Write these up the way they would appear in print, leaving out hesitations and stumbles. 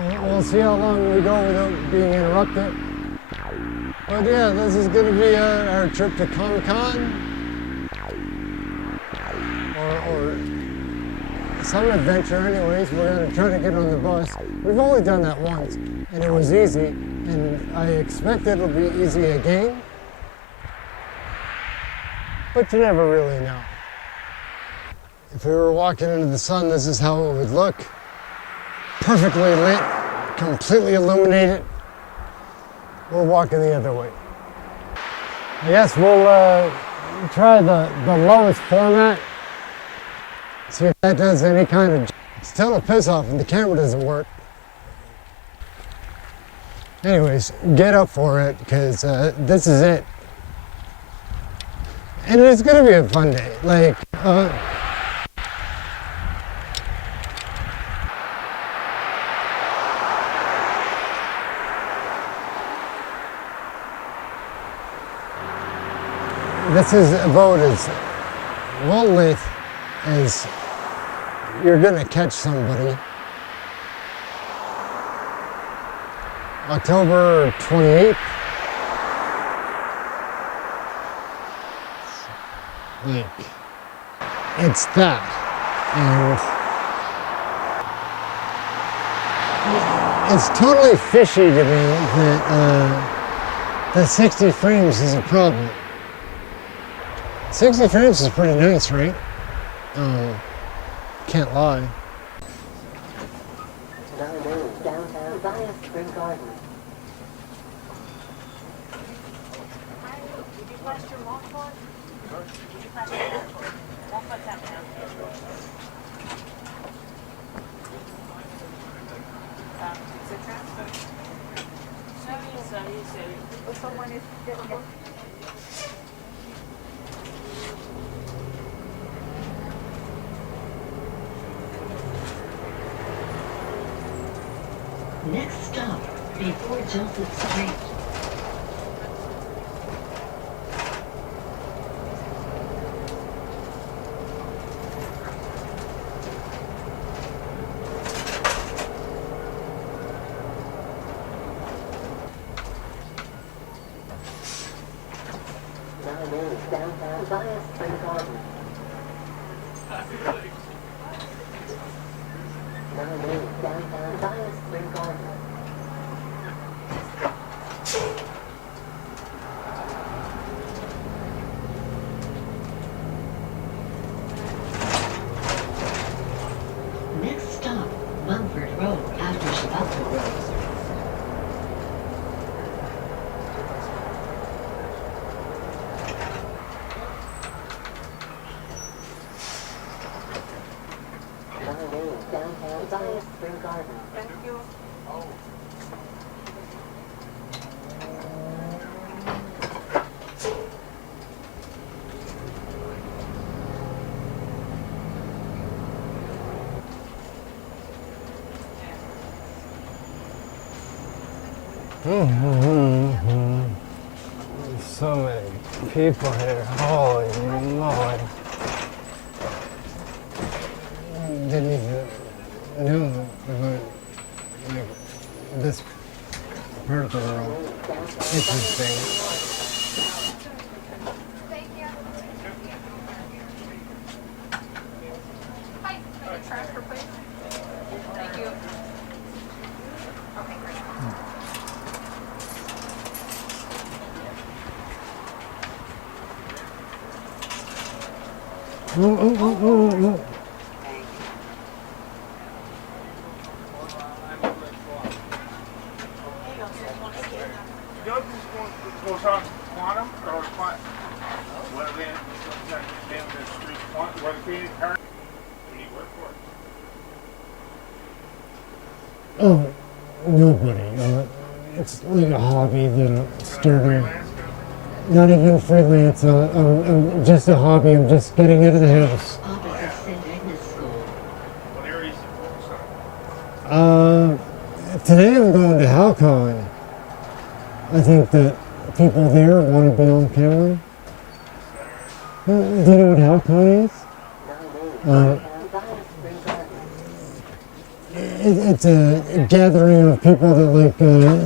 We'll see how long we go without being interrupted. But yeah, this is going to be our trip to HalCon. Or some adventure anyways. We're going to try to get on the bus. We've only done that once, and it was easy. And I expect it'll be easy again. But you never really know. If we were walking into the sun, this is how it would look. Perfectly lit, completely illuminated. We're walking the other way. I guess we'll try the lowest format. See if that does any kind of... Still a piss off and the camera doesn't work. Anyways, get up for it, because this is it. And it's gonna be a fun day. Like, this is about as well lit as you're gonna catch somebody. October 28th. Like, it's that. And it's totally fishy to me that the 60 frames is a problem. 60 frames is pretty nice, right? Can't lie. Downtown via Spring Garden. Did you flash your walk on? Did you flash your walk on? Walk what's up now? Is it transfer? So someone is getting it. Next stop, before Joseph Street. Downtown via Spring Garden. Downtown via Spring Garden. Next stop, Mumford Road after Shabaka Road. Downtown via Spring Garden. Thank you. There's so many people here. Holy moly. Didn't even know about like this part of the world. Interesting. Hi, can I transfer, please? Thank you. Okay, great. Oh. Goes on quantum or quantum. What are they? The street quantum. What are they? Who do you work for? Oh, nobody. It's like a hobby that I started. Not even freelance. Just a hobby. I'm just getting out of the house. Opposite St. Agnes School. What area is it focused on? Today I'm going to HalCon. I think that people there want to be on camera. Do you know what HalCon is? it's a gathering of people that like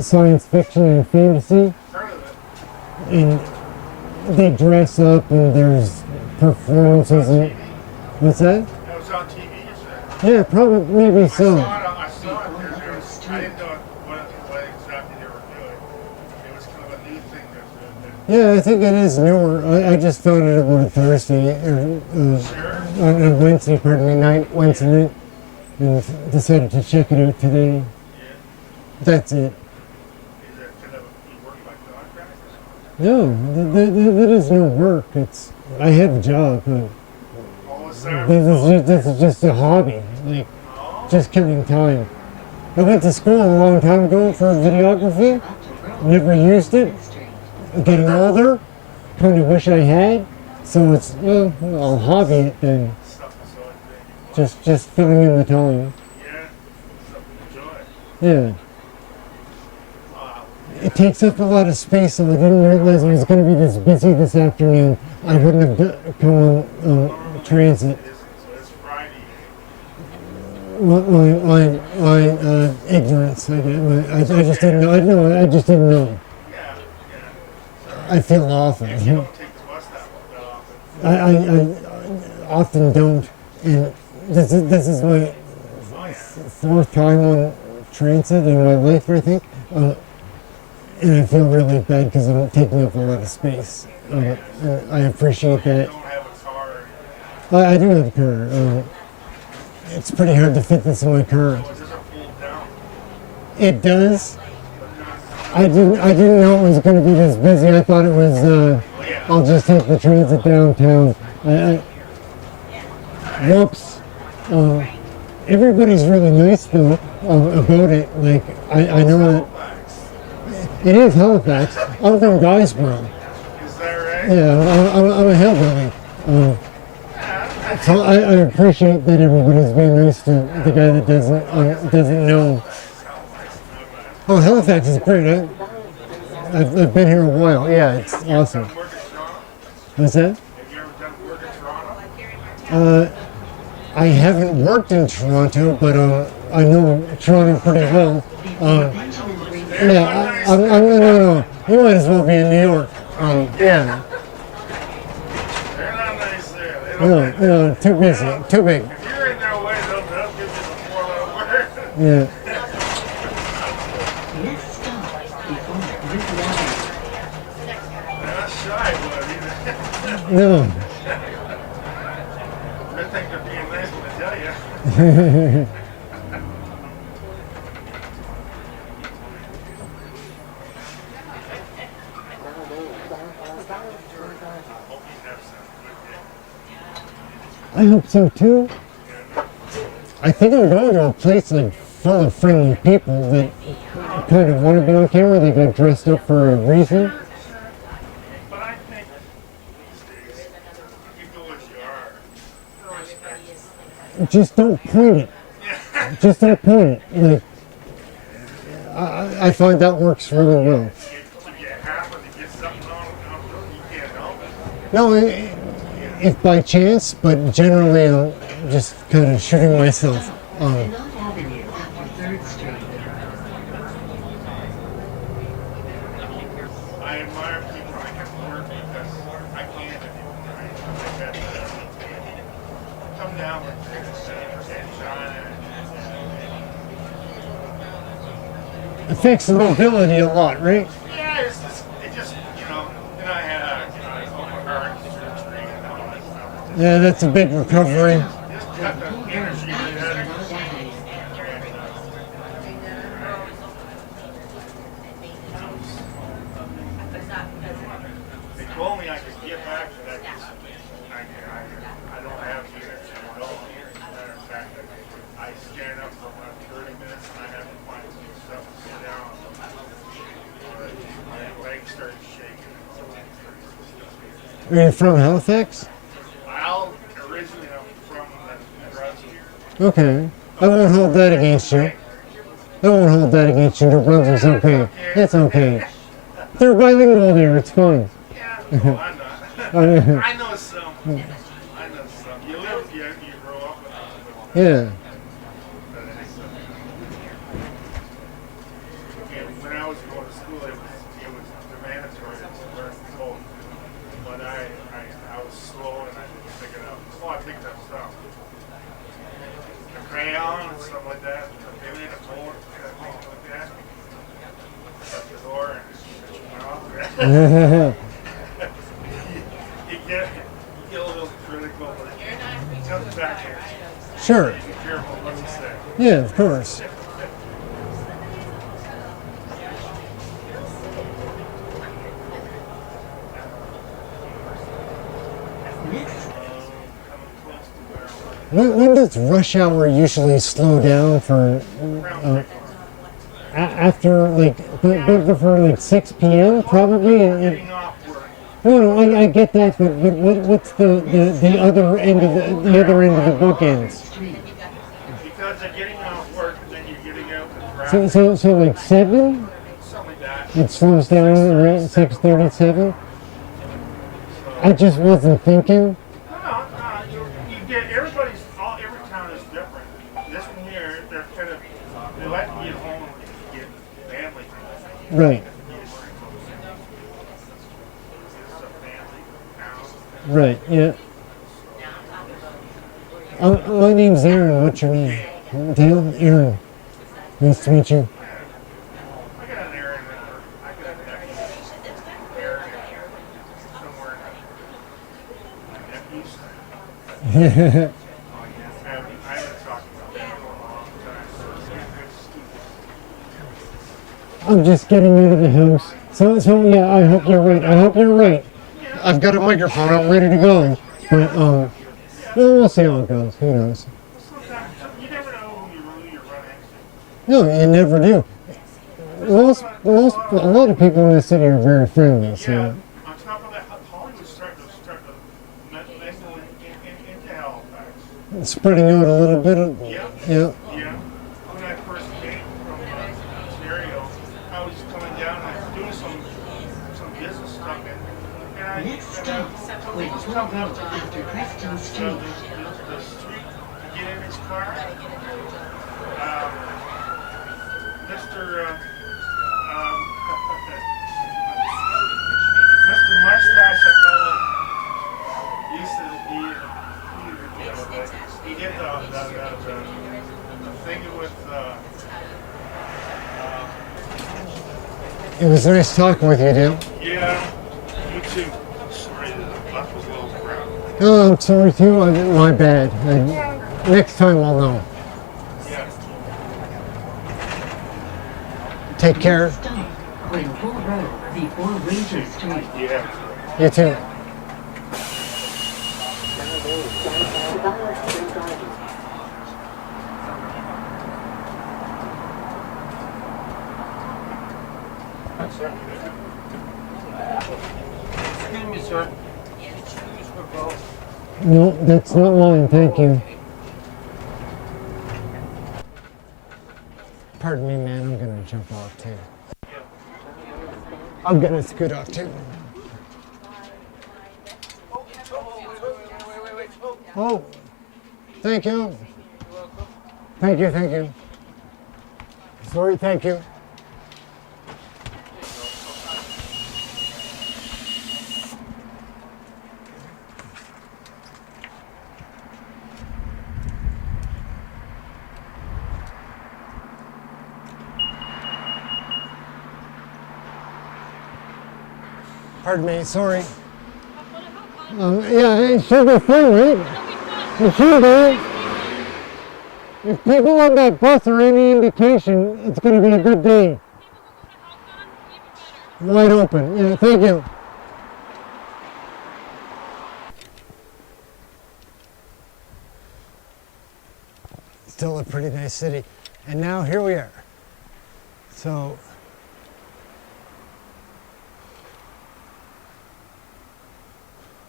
science fiction and fantasy, Heard of it? and they dress up and there's performances and what's that? It was on TV, you said? Yeah, probably maybe so. I saw it there. I didn't know what exactly they were doing. It was kind of a new thing that Yeah, I think it is newer. I just found it on Thursday or on Wednesday, pardon me, Wednesday night, and decided to check it out today. That's it. is it kind of you work by contract or something? No, that is no work. It's I have a job. But Oh, is that? this is just a hobby, like just killing time. I went to school a long time ago for videography. Up to road. Never used it. Street. Getting older, kind of wish I had. So it's I'll hobby it then. Stuff is so big. Just filling in the time. Yeah, something to enjoy. Yeah. It takes up a lot of space, so I didn't realize it was going to be this busy this afternoon. I wouldn't have come on transit. So it's Friday. My ignorance, I just didn't know. I just didn't know. Yeah. I feel awful. You don't take the bus that often. I often don't, and this is my fourth time on transit in my life, I think, and I feel really bad because I'm taking up a lot of space. I appreciate that. You don't have a car. Or I do have a car. It's pretty hard to fit this in my car. anything. Does it fold down? It does. I didn't know it was going to be this busy. I thought it was. I'll just take the transit downtown. Whoops. Everybody's really nice though about it. Like I know that it is Halifax. I'm from Guysborough. Is that right? Yeah, I'm a hillbilly. So I appreciate that everybody's being nice to the guy that doesn't know. Oh, Halifax is great. I've been here a while. Yeah, it's awesome. Work in Toronto? What's that? Have you ever done work in Toronto? I haven't worked in Toronto, but I know Toronto pretty well. Benjamin Green. Yeah, no. You might as well be in New York. Yeah. They're not nice there. They don't No, too busy, too big. If you're in their way, they'll give you the 4-letter word. Yeah. Next stop before Newton Avenue. They're not shy, but No. they think they're being nice when they tell you. Hope you have some good day. I hope so too. I think I'm going to a place like full of friendly people that kind of want to be on camera. They got dressed up for a reason. But I think these days, you go as you are. No respect. Just don't point it. Just don't point it. Like, I find that works really well. If you happen to get something on, you can't help it. No, if by chance, but generally I'm just kind of shooting myself. Knott Avenue after 3rd Street. I admire people that can work because I can't anymore. I got come down with this and China. Affects the mobility a lot, right? Yeah, it just, then I had a car surgery and all that stuff. Yeah, that's a big recovery. Just cut the energy out of it. Knott Avenue. They told me I could get back to that. I don't have the energy at all. Matter of fact, I stand up for about 30 minutes and I have to find some stuff to sit down. My legs start shaking. Are you from Halifax? Originally I'm from the Brunswick. Okay. I won't hold that against you. I won't hold that against you. New Brunswick's okay. It's okay. They're bilingual there. It's fine. Yeah, no, I'm not. I know some. You live, you grow up with them. Yeah. You get a little critical, but it comes back here. Sure. Be careful what you say. Yeah, of course. When does rush hour usually slow down for after like before like 6 p.m. probably? Getting off work. No, I get that, but what's the other end of the other end of the bookends? Because they're getting off work, then you're getting out the traffic. So like 7, Something like that. it slows down around 6:37. I just wasn't thinking. No, you get everybody's. Every town is different. This one here, they're kind of they let you get home and get family. Right, It's a family town. right, yeah. My name's Aaron. What's your name? Dale? Aaron. Nice to meet you. I got an errand number. I got a nephew. Aaron somewhere in my nephew's. I haven't talked about that for a long time. So I'm just getting into the house. So yeah, I hope you're right. I hope you're right. I've got a microphone. I'm ready to go. But well, we'll see how it goes. Who knows? sometimes you never know who you're running into. No, you never do. A lot of people in the city are very friendly. Yeah. So On top of that, Hollywood's starting to mingle into Halifax. spreading out a little bit. Yeah. Yeah. Yeah. When I first came from Ontario, I was coming down and I was doing some business stuff and I Next stop, somebody was Whitwell coming Road up to after Preston the Street. street to get in his car. Mr. Mr. Mustache, I call him. He used to he did the thing with It was nice talking with you, Dale. yeah, you too. Sorry, the bus was a little crowded. Oh, I'm sorry too. My bad. Next time I'll know. Yeah. Take care. Stop, Whitwell Road before Winter Street. Yeah. You too. Excuse me, sir. No, that's not mine. Thank you. Pardon me, man. I'm gonna jump off too. I'm gonna scoot off too. Oh, thank you. Thank you, thank you. Sorry, thank you. Pardon me, sorry. Yeah, it should be fun, right? It should be. If people on that bus are any indication, it's going to be a good day. Wide open. Yeah, thank you. Still a pretty nice city. And now here we are. So,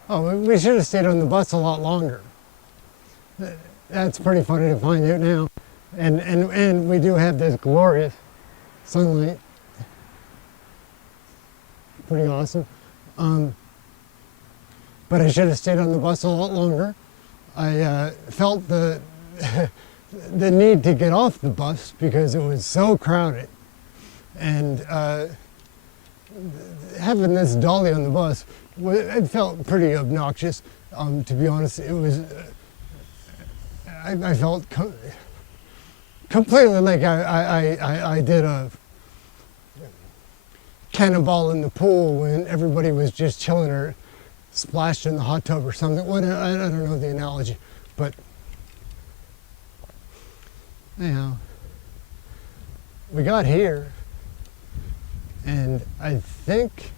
oh, we should have stayed on the bus a lot longer. That's pretty funny to find out now. And we do have this glorious sunlight. Pretty awesome. But I should have stayed on the bus a lot longer. I felt the the need to get off the bus because it was so crowded. And having this dolly on the bus, it felt pretty obnoxious. To be honest, it was. I felt completely like I did a cannonball in the pool when everybody was just chilling or splashed in the hot tub or something. What, I don't know the analogy, but anyhow, we got here, and I think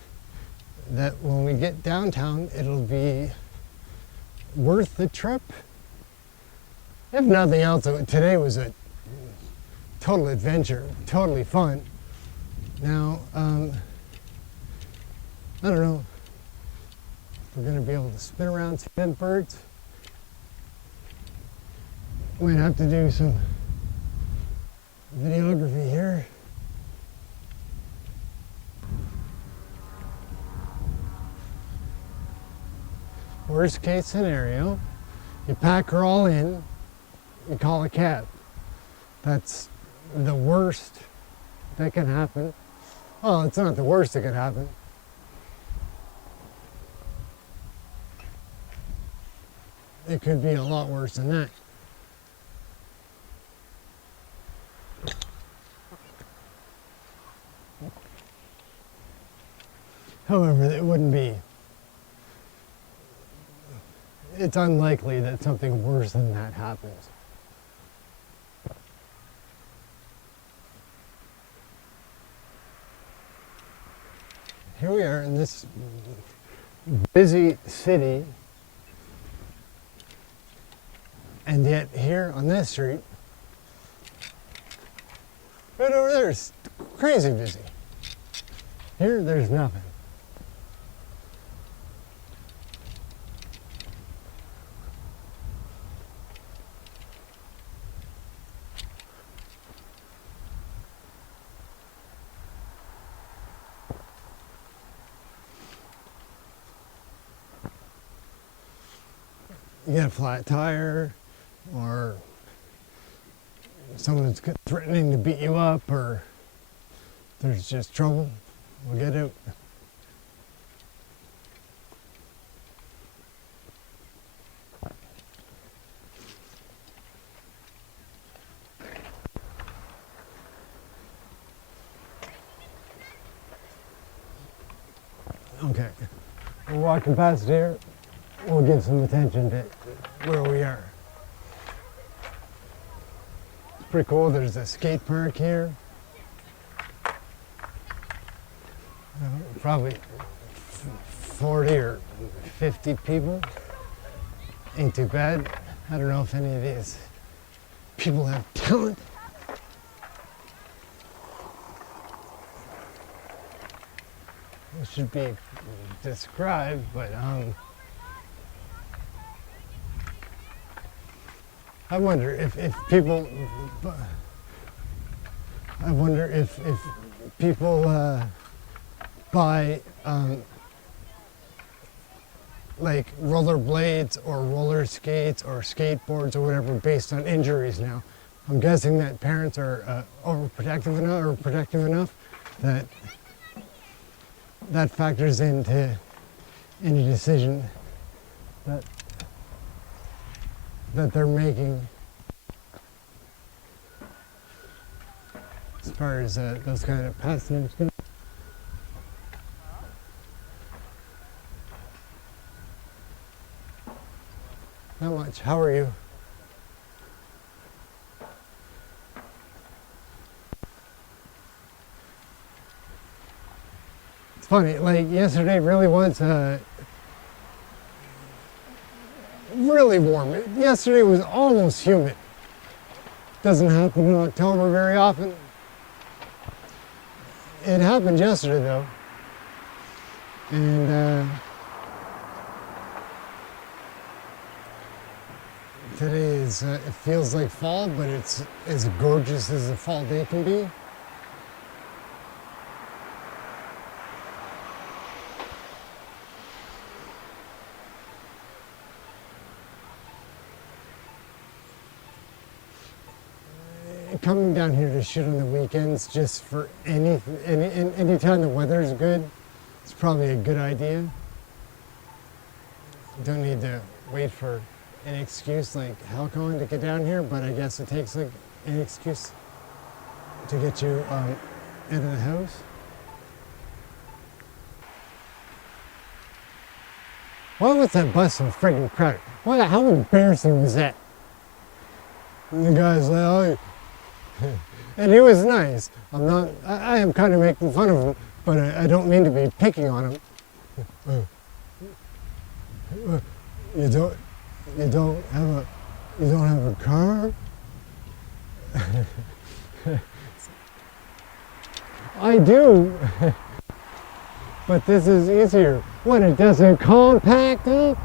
that when we get downtown, it'll be worth the trip. If nothing else, today was a total adventure, totally fun. Now, I don't know if we're gonna be able to spin around, see them birds. Might have to do some videography here. Worst case scenario, you pack her all in, you call a cab. That's the worst that can happen. Well, it's not the worst that could happen. It could be a lot worse than that. However, it wouldn't be. It's unlikely that something worse than that happens. Here we are in this busy city, and yet here on this street, right over there, it's crazy busy. Here, there's nothing. You get a flat tire, or someone's threatening to beat you up, or there's just trouble, we'll get out. Okay, we're walking past here. We'll give some attention to where we are. It's pretty cool. There's a skate park here. Probably 40 or 50 people. Ain't too bad. I don't know if any of these people have talent. It should be described, but I wonder if people buy like rollerblades or roller skates or skateboards or whatever based on injuries now. I'm guessing that parents are overprotective enough or protective enough that that factors into any decision that they're making as far as those kind of pastimes go. Not much. How are you? It's funny, like yesterday really was really warm. Yesterday was almost humid. Doesn't happen in October very often. It happened yesterday though. And today is, it feels like fall, but it's as gorgeous as a fall day can be. Coming down here to shoot on the weekends just for any time the weather is good, it's probably a good idea. Don't need to wait for an excuse like HalCon to get down here, but I guess it takes like an excuse to get you out of the house. Why was that bus so freaking crowded? How embarrassing was that? And the guy's like, oh, and he was nice. I am kind of making fun of him, but I don't mean to be picking on him. You don't have a car? I do, but this is easier. What, it doesn't compact up?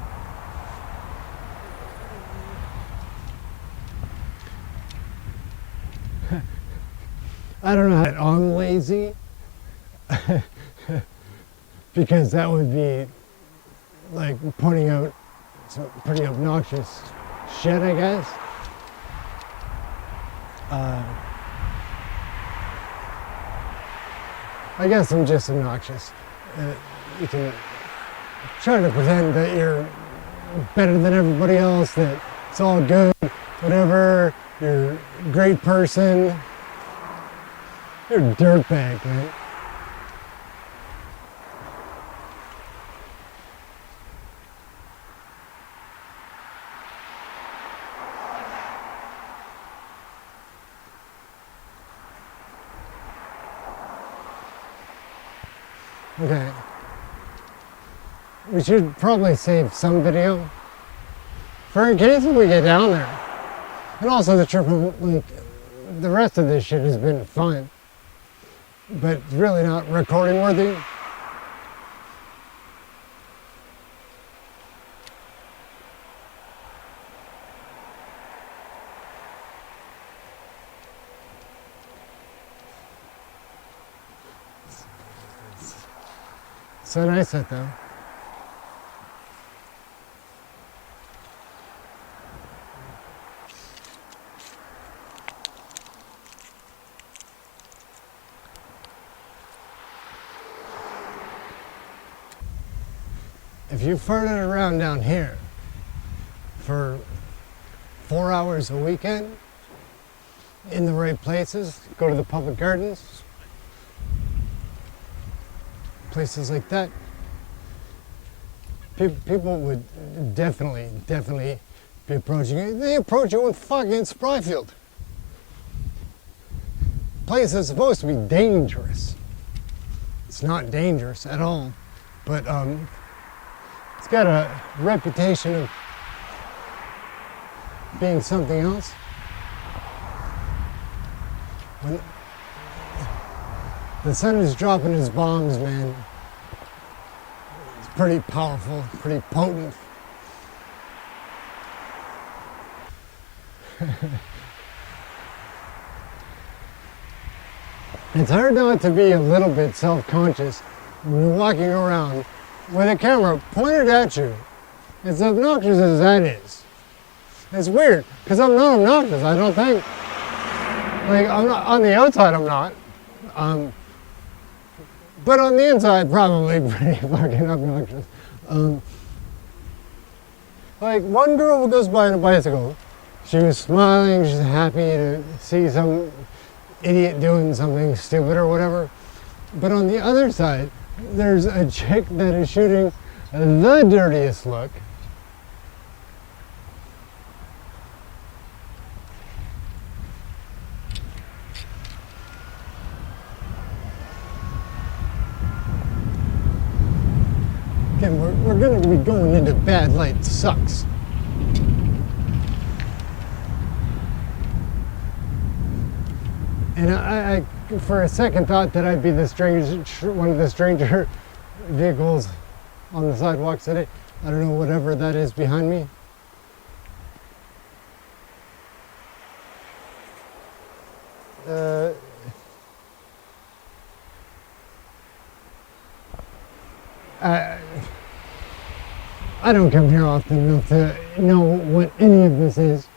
I don't know how I'm lazy, because that would be like putting out some pretty obnoxious shit, I guess. I guess I'm just obnoxious. You can try to pretend that you're better than everybody else, that it's all good, whatever, you're a great person. You're a dirtbag, man. Okay. We should probably save some video for in case we get down there. And also the trip, like, the rest of this shit has been fun, but really not recording worthy. So nice out though. If you farted around down here for 4 hours a weekend in the right places, go to the public gardens, places like that, people would definitely be approaching you. They approach you in fucking Spryfield. Place is supposed to be dangerous. It's not dangerous at all, but it's got a reputation of being something else. When the sun is dropping its bombs, man, it's pretty powerful, pretty potent. It's hard not to be a little bit self-conscious when you're walking around with a camera pointed at you. As obnoxious as that is. It's weird, because I'm not obnoxious, I don't think. Like, I'm not, on the outside I'm not. But on the inside, probably pretty fucking obnoxious. Like, one girl goes by on a bicycle. She was smiling, she's happy to see some idiot doing something stupid or whatever. But on the other side, there's a chick that is shooting the dirtiest look. Again, we're going to be going into bad light. Sucks. And I for a second thought that I'd be one of the stranger vehicles on the sidewalk today. I don't know, whatever that is behind me. I don't come here often enough to know what any of this is.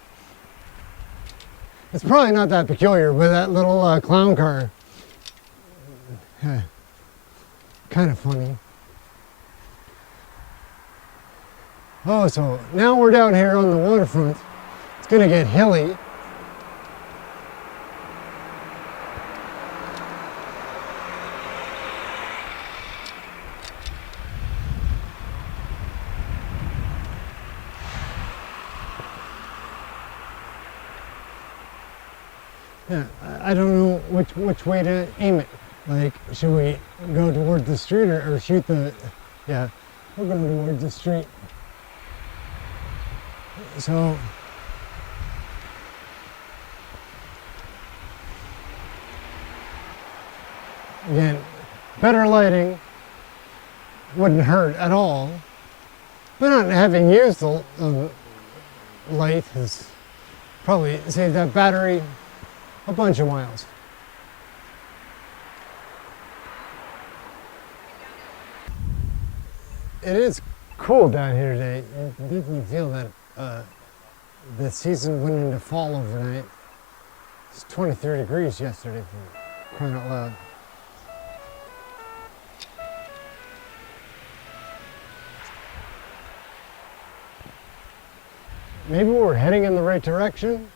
It's probably not that peculiar, but that little clown car, kind of funny. Oh, so now we're down here on the waterfront. It's gonna get hilly. Yeah, I don't know which way to aim it. Like, should we go toward the street or shoot the? Yeah, we're going towards the street. So. Again, better lighting wouldn't hurt at all, but not having used the light has probably saved that battery a bunch of miles. It is cool down here today. It didn't feel that the season went into fall overnight. It's 23 degrees yesterday, for crying out loud. Maybe we're heading in the right direction.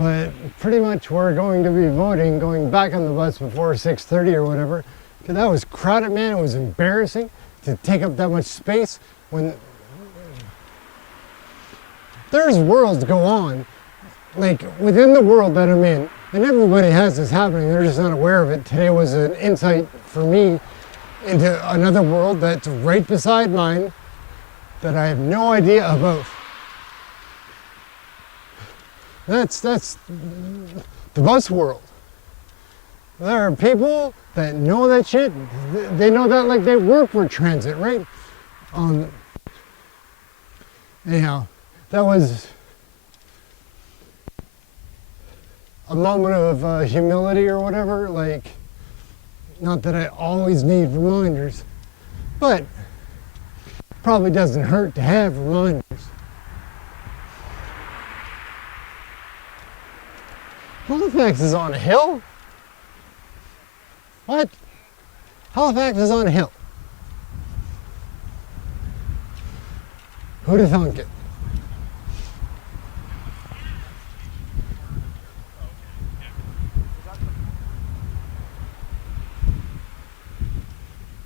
But pretty much we're going to be voting, going back on the bus before 6:30 or whatever. Because that was crowded, man. It was embarrassing to take up that much space when there's worlds go on, like within the world that I'm in, and everybody has this happening. They're just not aware of it. Today was an insight for me into another world that's right beside mine that I have no idea about. That's the bus world. There are people that know that shit. They know that like they work for transit, right? Anyhow, that was a moment of humility or whatever. Like, not that I always need reminders, but probably doesn't hurt to have reminders. Halifax is on a hill? What? Halifax is on a hill. Who'd have thunk it?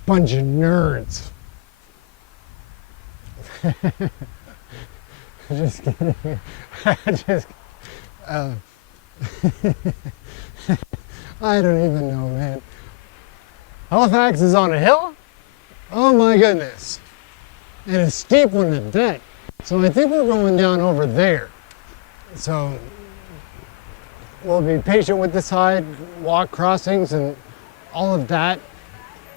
Bunch of nerds. Just kidding. Just, I don't even know, man. Halifax is on a hill? Oh my goodness. And a steep one at that. So I think we're going down over there. So we'll be patient with the sidewalk crossings and all of that.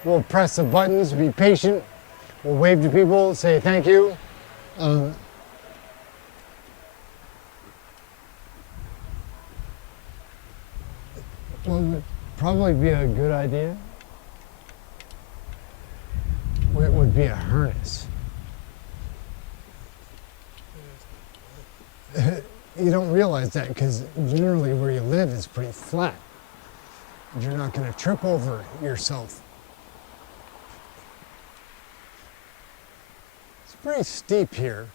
We'll press the buttons, be patient. We'll wave to people, say thank you. What would probably be a good idea? It would be a harness. You don't realize that because generally where you live is pretty flat. You're not going to trip over yourself. It's pretty steep here.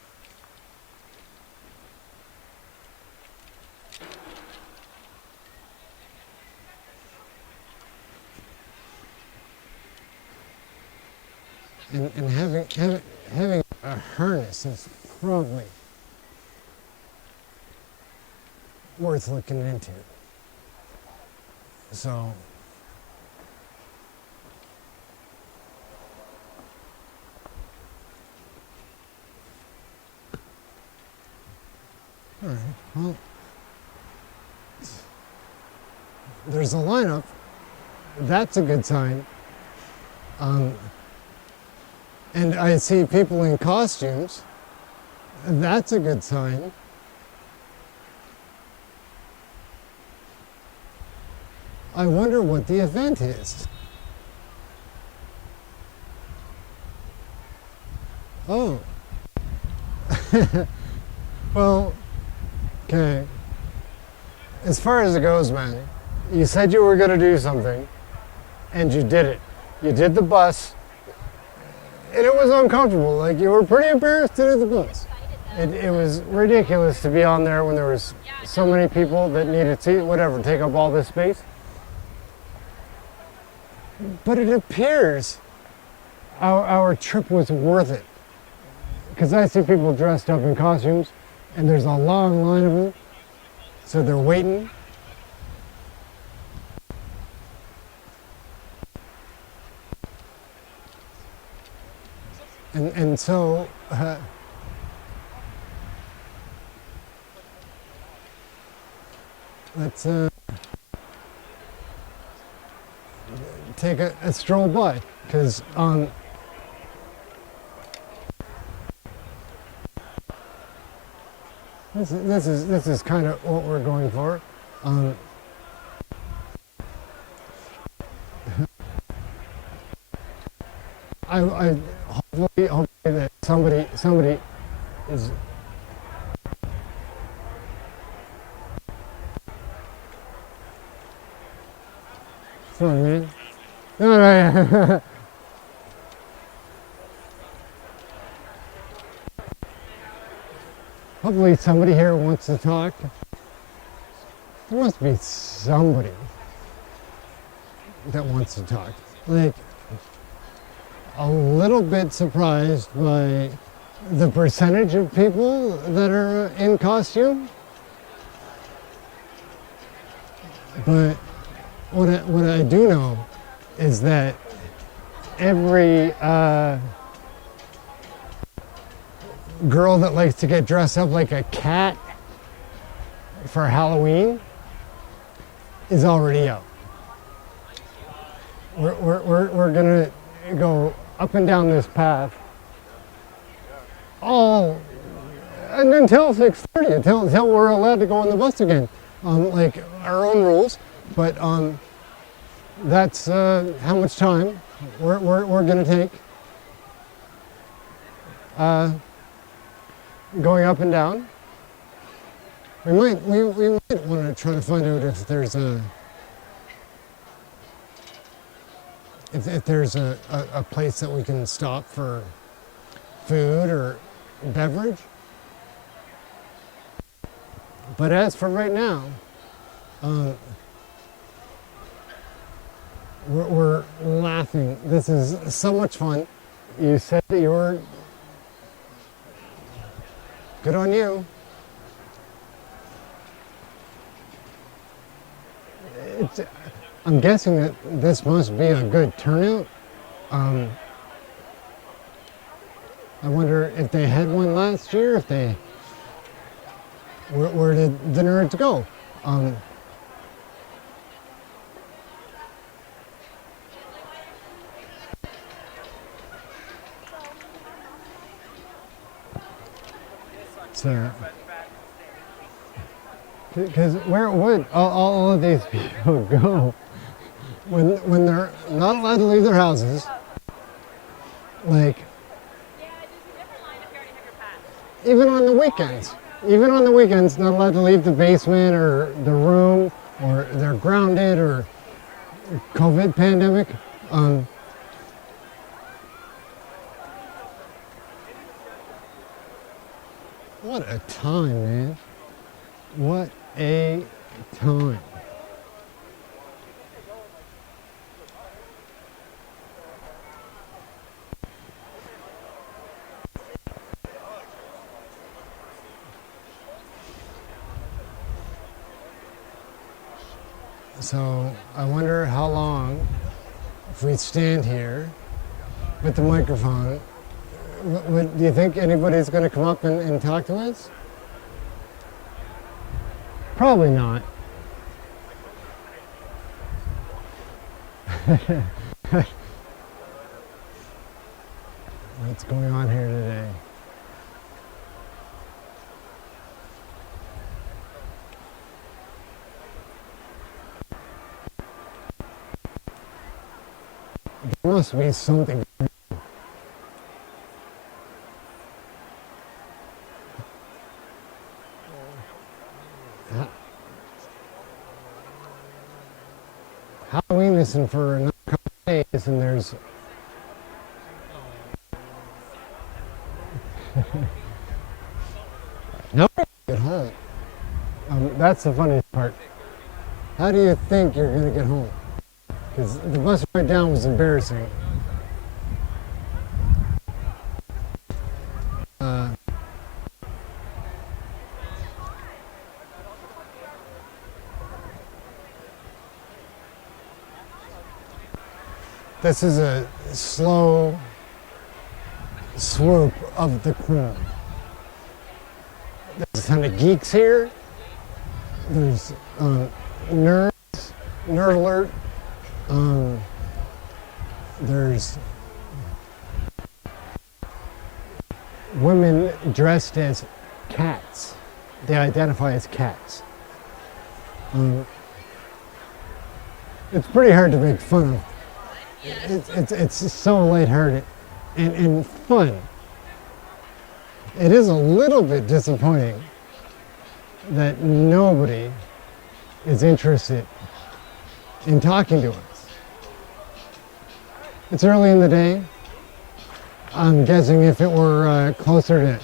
And having a harness is probably worth looking into. So, all right, well, there's a lineup. That's a good sign. And I see people in costumes. That's a good sign. I wonder what the event is. Oh. Well, okay. As far as it goes, man, you said you were going to do something, and you did it. You did the bus. And it was uncomfortable. Like, you were pretty embarrassed to do the bus. It was ridiculous to be on there when there was so many people that needed to, whatever, take up all this space. But it appears our trip was worth it. because I see people dressed up in costumes, and there's a long line of them, so they're waiting. And so let's take a stroll by, because this is kind of what we're going for. I hopefully that somebody is. Sorry, man. No. Hopefully somebody here wants to talk. There must be somebody that wants to talk. Like, a little bit surprised by the percentage of people that are in costume. But what I do know is that every girl that likes to get dressed up like a cat for Halloween is already out. We're gonna go up and down this path all and until 6:30, until we're allowed to go on the bus again. Like our own rules, but that's how much time we're gonna take going up and down. We might want to try to find out if there's a place that we can stop for food or beverage. But as for right now, we're laughing. This is so much fun. You said that you were good on you. I'm guessing that this must be a good turnout. I wonder if they had one last year, if they... Where did the nerds go? So, because where would all of these people go when they're not allowed to leave their houses? Like, even on the weekends. Even on the weekends, not allowed to leave the basement or the room, or they're grounded, or COVID pandemic. What a time, man. What a time. So I wonder how long, if we stand here with the microphone, do you think anybody's going to come up and talk to us? Probably not. What's going on here today? There must be something. Halloween isn't for another couple of days, and there's no get home. That's the funniest part. How do you think you're going to get home? Because the bus ride down was embarrassing. This is a slow swoop of the crowd. There's a ton of geeks here. There's nerds, nerd alert. There's women dressed as cats. They identify as cats. It's pretty hard to make fun of. It's so lighthearted and fun. It is a little bit disappointing that nobody is interested in talking to us. It's early in the day. I'm guessing if it were closer to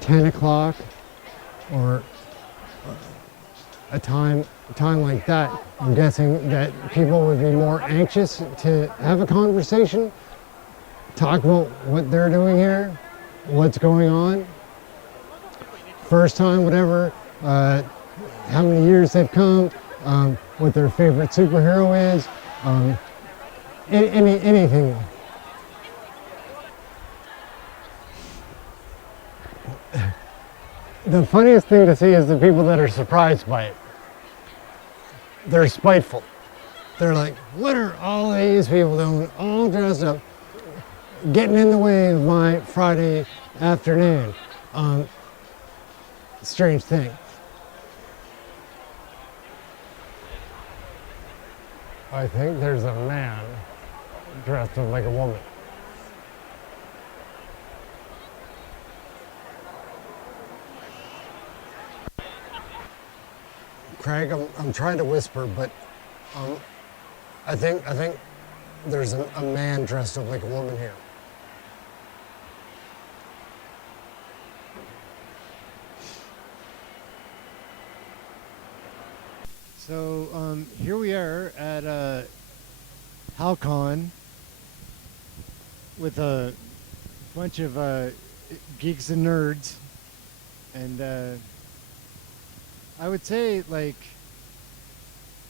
10 o'clock or a time like that, I'm guessing that people would be more anxious to have a conversation, talk about what they're doing here, what's going on, first time, whatever, how many years they've come, what their favorite superhero is, anything. The funniest thing to see is the people that are surprised by it. They're spiteful. They're like, what are all these people doing, all dressed up, getting in the way of my Friday afternoon? Strange thing. I think there's a man dressed up like a woman. Craig, I'm trying to whisper, but I think there's a man dressed up like a woman here. So here we are at HalCon with a bunch of geeks and nerds, and I would say, like,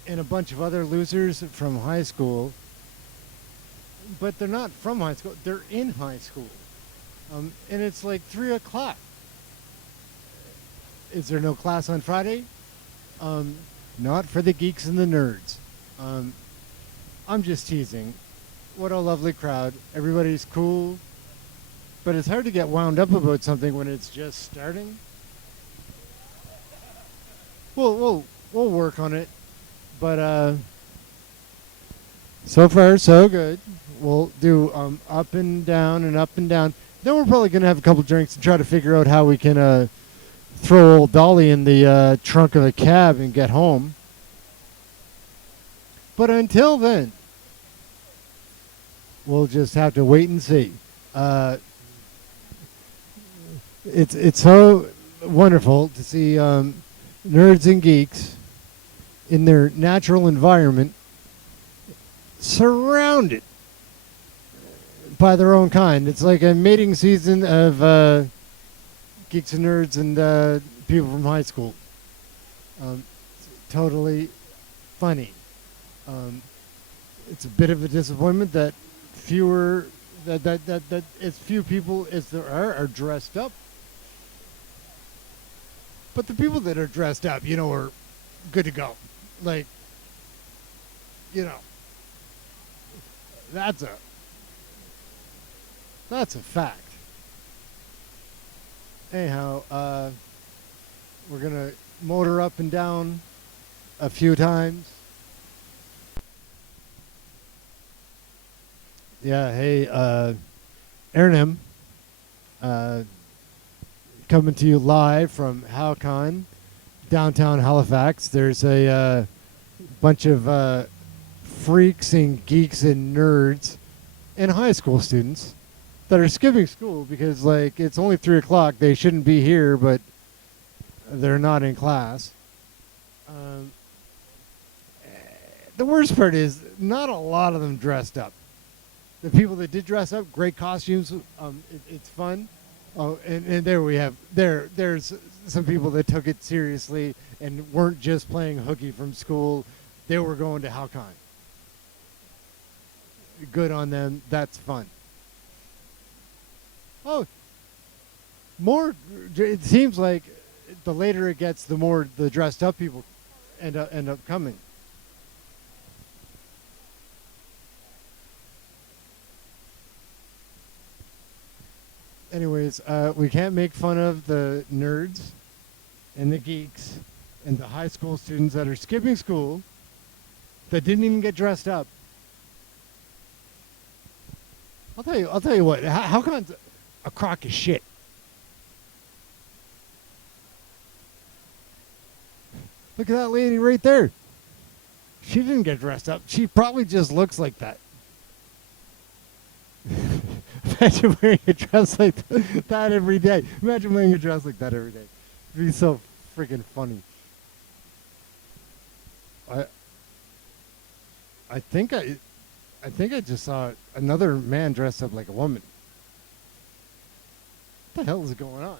and a bunch of other losers from high school, but they're not from high school, they're in high school. And it's like 3 o'clock. Is there no class on Friday? Not for the geeks and the nerds. I'm just teasing. What a lovely crowd. Everybody's cool. But it's hard to get wound up about something when it's just starting. We'll work on it. But so far, so good. We'll do up and down and up and down. Then we're probably going to have a couple drinks and try to figure out how we can throw old Dolly in the trunk of a cab and get home. But until then, we'll just have to wait and see. It's so wonderful to see nerds and geeks in their natural environment, surrounded by their own kind. It's like a mating season of geeks and nerds and people from high school. Totally funny. It's a bit of a disappointment that as few people as there are dressed up. But the people that are dressed up, are good to go. Like, that's a fact. Anyhow, we're gonna motor up and down a few times. Yeah, hey, EhrenEmm, coming to you live from HalCon, downtown Halifax. There's a bunch of freaks and geeks and nerds and high school students that are skipping school because, like, it's only 3 o'clock. They shouldn't be here, but they're not in class. The worst part is not a lot of them dressed up. The people that did dress up, great costumes. It's fun. Oh, and there we have there's some people that took it seriously and weren't just playing hooky from school. They were going to HalCon. good on them. That's fun. Oh, more. It seems like the later it gets, the more the dressed up people end up coming. Anyways, we can't make fun of the nerds and the geeks and the high school students that are skipping school that didn't even get dressed up. I'll tell you what. HalCon's a crock of shit. Look at that lady right there. She didn't get dressed up. She probably just looks like that. Imagine wearing a dress like that every day. Imagine wearing a dress like that every day. It'd be so freaking funny. I think I just saw another man dressed up like a woman. What the hell is going on?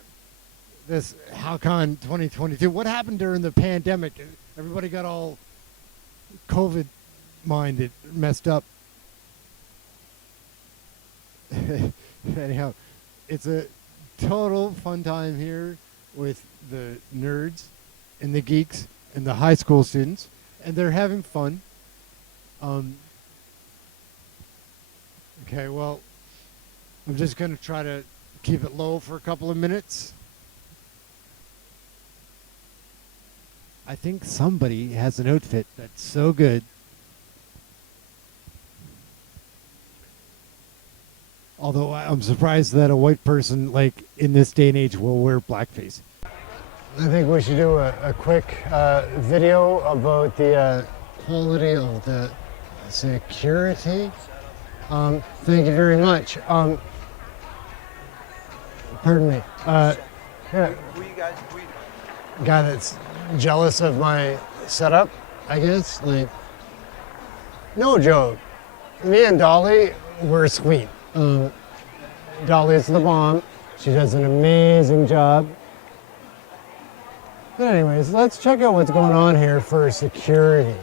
This HalCon 2022. What happened during the pandemic? Everybody got all COVID minded, messed up. Anyhow, it's a total fun time here with the nerds and the geeks and the high school students, and they're having fun. Okay, well, I'm just going to try to keep it low for a couple of minutes. I think somebody has an outfit that's so good. Although I'm surprised that a white person, like in this day and age, will wear blackface. I think we should do a quick video about the quality of the security. Thank you very much. Pardon me. Yeah. Guy that's jealous of my setup, I guess. Like, no joke. Me and Dolly, we're sweet. Dolly's the bomb. She does an amazing job. But anyways, let's check out what's going on here for security.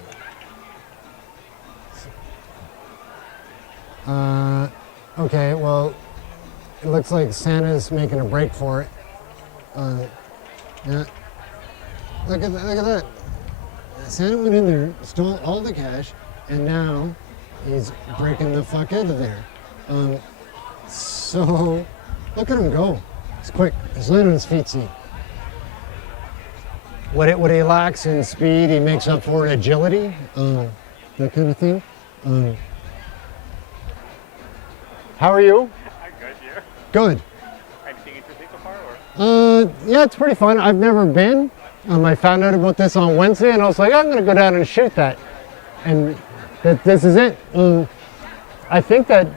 Okay, well, it looks like Santa's making a break for it. Yeah. Look at that. Santa went in there, stole all the cash, and now he's breaking the fuck out of there. So, look at him go. He's quick. He's landing on his feet, see. What he lacks in speed, he makes up for in agility, that kind of thing. How are you? I'm good, you? Good. Anything interesting so far, or? Yeah, it's pretty fun. I've never been. I found out about this on Wednesday, and I was like, I'm going to go down and shoot that. And this is it. I think that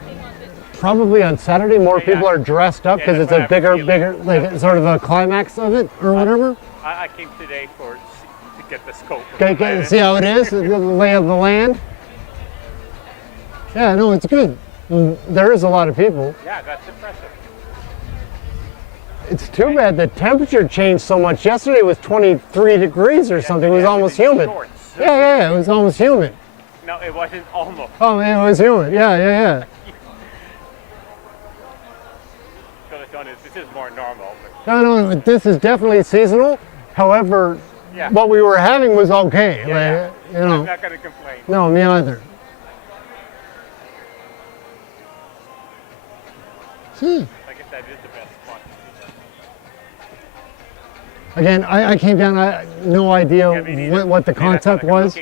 probably on Saturday more people are dressed up because it's a bigger, like sort of a climax of it or whatever. I came today to get the scope. Okay, see how it is, the lay of the land. Yeah, no, it's good. There is a lot of people. Yeah, that's impressive. It's too bad the temperature changed so much. Yesterday was 23 degrees or something. It was almost humid. Yeah, it was almost humid. No, it wasn't almost. Oh, man, it was humid. Yeah. So this is more normal. No, this is definitely seasonal. However, what we were having was okay. Yeah. You know. I'm not going to complain. No, me either. Like I said, it is the best spot. Again, I came down, I no idea what the concept was.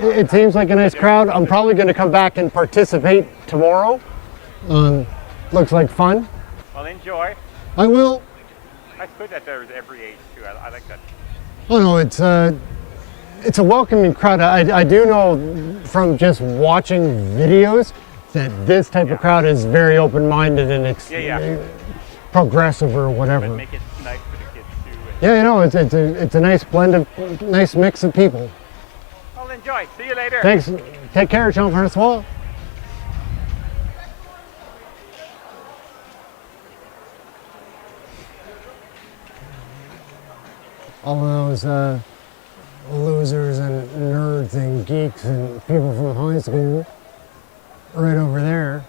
It seems like a nice crowd. I'm probably going to come back and participate tomorrow. Looks like fun. Well, enjoy. I will. That's good that there's every age too. I like that. Oh no, it's a welcoming crowd. I do know from just watching videos that this type of crowd is very open-minded and it's progressive or whatever. But make it nice for the kids too. Yeah, you know, it's a nice blend of nice mix of people. Well, enjoy. See you later. Thanks. Take care, Jean-Francois. All those losers and nerds and geeks and people from high school right over there.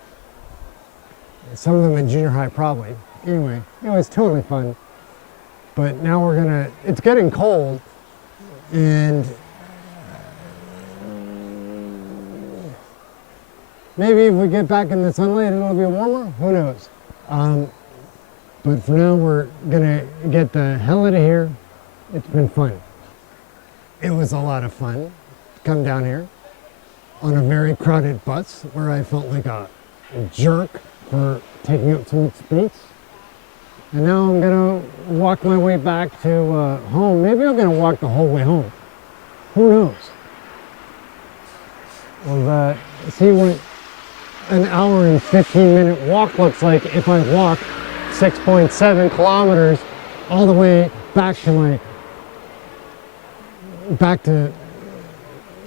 Some of them in junior high probably. Anyway, it was totally fun. But now it's getting cold, and maybe if we get back in the sunlight it'll be warmer, who knows. But for now we're gonna get the hell out of here. It's been fun. It was a lot of fun to come down here on a very crowded bus where I felt like a jerk for taking up so much space. And now I'm gonna walk my way back to home. Maybe I'm gonna walk the whole way home. Who knows? We'll see what an hour and 15-minute walk looks like if I walk 6.7 kilometers all the way back to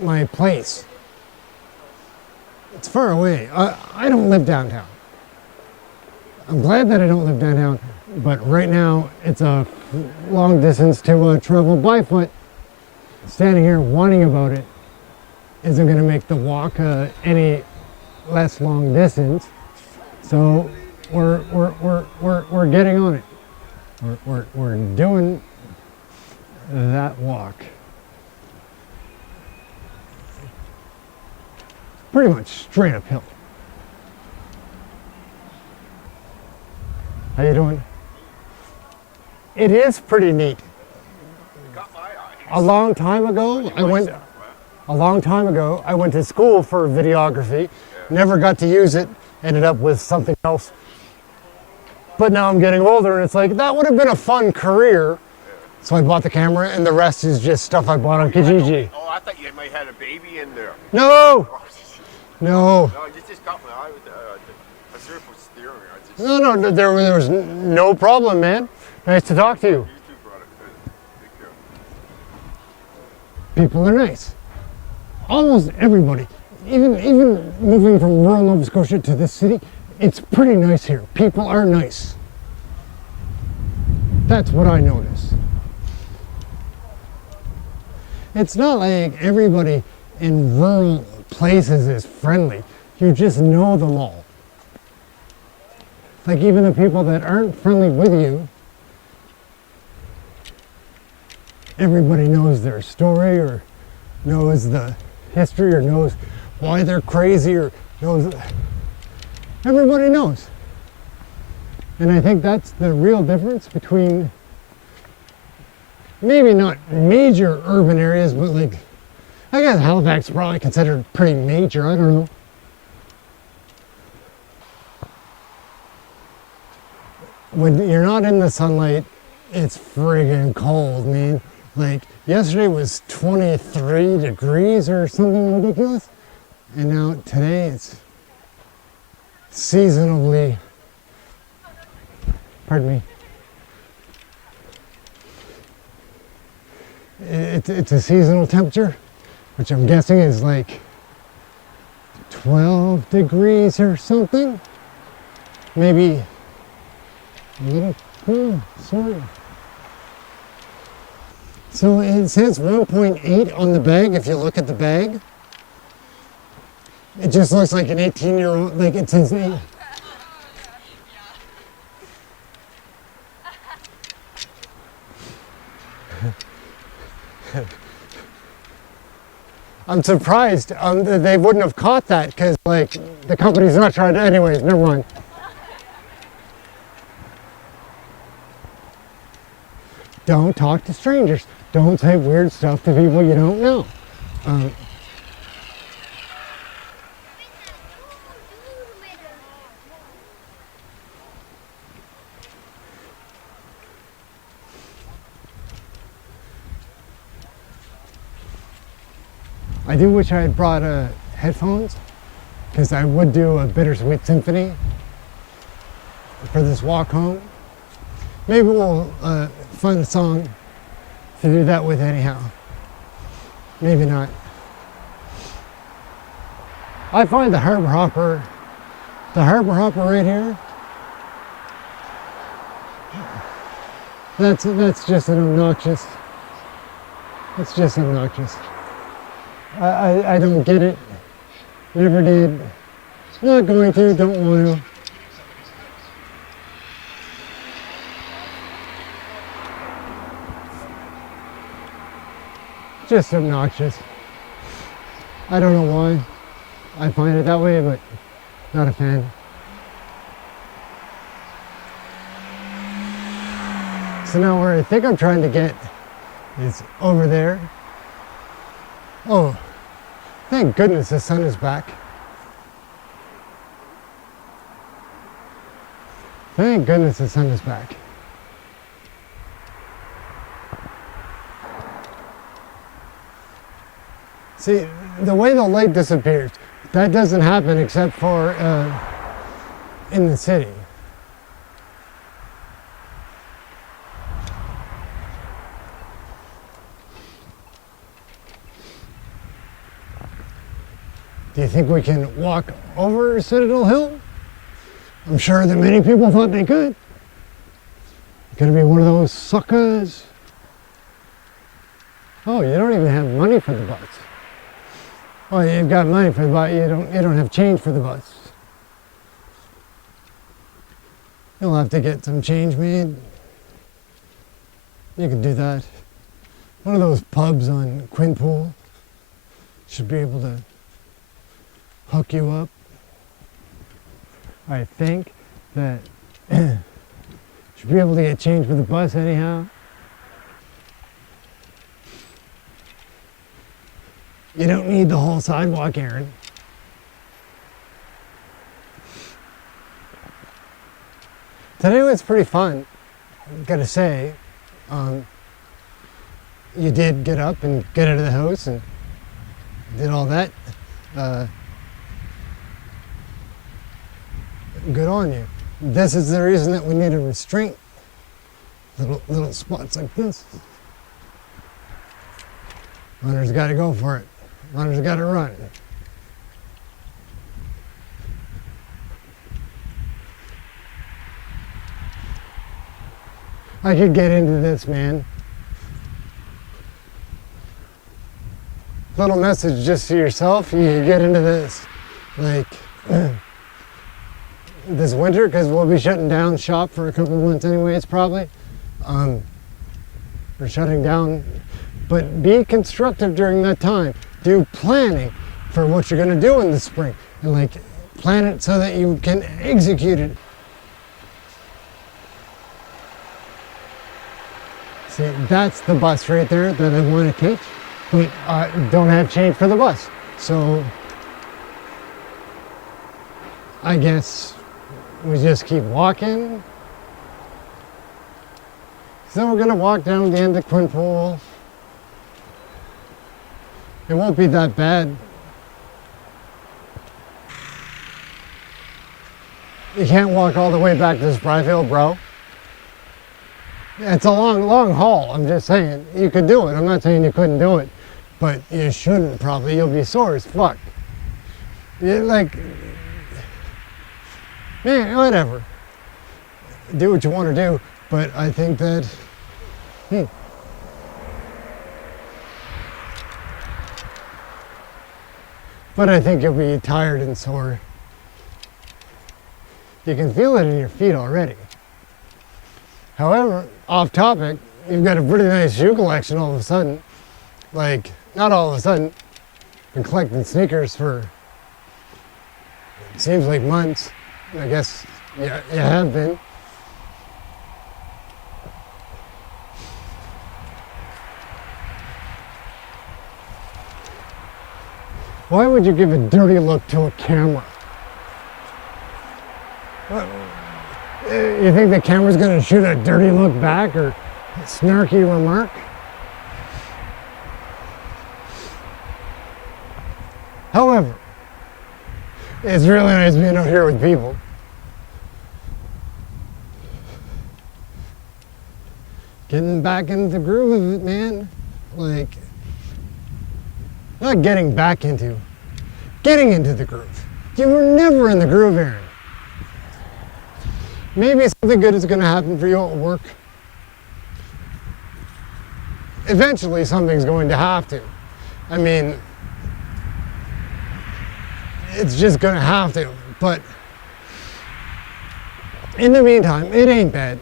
my place. It's far away. I don't live downtown. I'm glad that I don't live downtown, but right now it's a long distance to travel by foot. Standing here whining about it isn't going to make the walk any less long distance. So we're getting on it. We're doing that walk. Pretty much straight uphill. How you doing? It is pretty neat. A long time ago, I went to school for videography. Never got to use it. Ended up with something else. But now I'm getting older, and it's like that would have been a fun career. So I bought the camera, and the rest is just stuff I bought on Kijiji. Oh, I thought you might have had a baby in there. No, no. No, you just got my eye with a surface steering. No, there was no problem, man. Nice to talk to you. You too, brother. Take care. People are nice. Almost everybody. Even moving from rural Nova Scotia to this city, it's pretty nice here. People are nice. That's what I notice. It's not like everybody in rural places is friendly. You just know them all. Like even the people that aren't friendly with you, everybody knows their story or knows the history or knows why they're crazy or knows. Everybody knows. And I think that's the real difference between maybe not major urban areas, but like, I guess Halifax is probably considered pretty major, I don't know. When you're not in the sunlight, it's friggin' cold, man. Like, yesterday was 23 degrees or something ridiculous. And now today it's seasonably, pardon me, it's a seasonal temperature, which I'm guessing is like 12 degrees or something. Maybe a little cool, sorry. So it says 1.8 on the bag. If you look at the bag, it just looks like an 18-year-old, like it says 8. I'm surprised that they wouldn't have caught that because, like, the company's not trying to. Anyways, never mind. Don't talk to strangers. Don't say weird stuff to people you don't know. I do wish I had brought headphones because I would do a Bittersweet Symphony for this walk home. Maybe we'll find a song to do that with anyhow. Maybe not. I find the Harbor Hopper right here, that's just an obnoxious, it's just obnoxious. I don't get it, never did, Not going to, don't want to. Just obnoxious. I don't know why. I find it that way, but not a fan. So now where I think I'm trying to get is over there. Oh, thank goodness the sun is back. Thank goodness the sun is back. See, the way the light disappears, that doesn't happen except for in the city. Do you think we can walk over Citadel Hill? I'm sure that many people thought they could. Gonna be one of those suckers. Oh, you don't even have money for the bus. Oh, you've got money for the bus. You don't have change for the bus. You'll have to get some change made. You can do that. One of those pubs on Quinpool should be able to hook you up. I think that should be able to get change for the bus anyhow. You don't need the whole sidewalk, Aaron. Today was pretty fun, gotta say. You did get up and get out of the house and did all that. Good on you. This is the reason that we need a restraint. Little spots like this. Runners got to go for it. Runners got to run. I could get into this, man. Little message just to yourself. You could get into this, like this winter, because we'll be shutting down shop for a couple months anyways, probably. We're shutting down, but be constructive during that time. Do planning for what you're going to do in the spring, and like plan it so that you can execute it. See, that's the bus right there that I want to take, but don't have change for the bus. So I guess we just keep walking. So we're gonna walk down the end of Quinpool. It won't be that bad. You can't walk all the way back to Spryville, bro. It's a long haul, I'm just saying. You could do it. I'm not saying you couldn't do it, but you shouldn't probably. You'll be sore as fuck. Like, man, whatever. Do what you want to do, but I think that, but I think you'll be tired and sore. You can feel it in your feet already. However, off topic, you've got a pretty nice shoe collection all of a sudden. Like, not all of a sudden. Been collecting sneakers for, it seems like months. I guess you have been. Why would you give a dirty look to a camera? What? You think the camera's gonna shoot a dirty look back or a snarky remark? However, it's really nice being out here with people. Getting back into the groove of it, man. Like, not getting back into, getting into the groove. You were never in the groove, Aaron. Maybe something good is going to happen for you at work. Eventually, something's going to have to. I mean, it's just going to have to. But in the meantime, it ain't bad.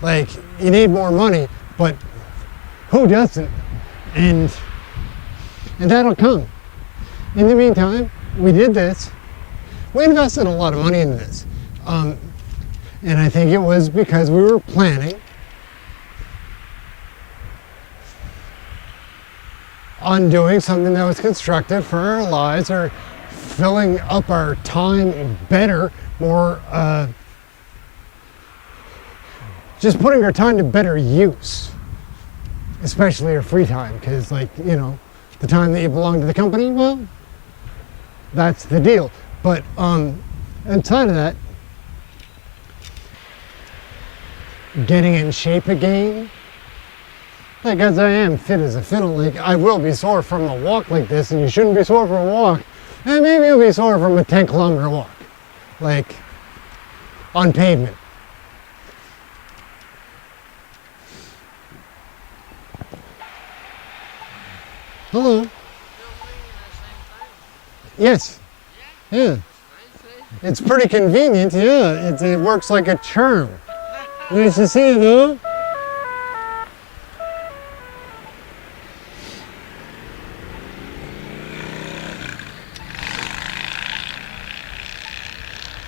Like, you need more money, but who doesn't? And that'll come. In the meantime, we did this. We invested a lot of money into this. And I think it was because we were planning on doing something that was constructive for our lives, or filling up our time better, more, just putting our time to better use, especially our free time, because, like, you know, the time that you belong to the company, well, that's the deal. But outside of that, getting in shape again, like, as I am fit as a fiddle, like, I will be sore from a walk like this, and you shouldn't be sore from a walk, and maybe you'll be sore from a 10-kilometer walk, like, on pavement. Hello. Yes. Yeah. It's pretty convenient, yeah. It works like a charm. Nice to see you, though.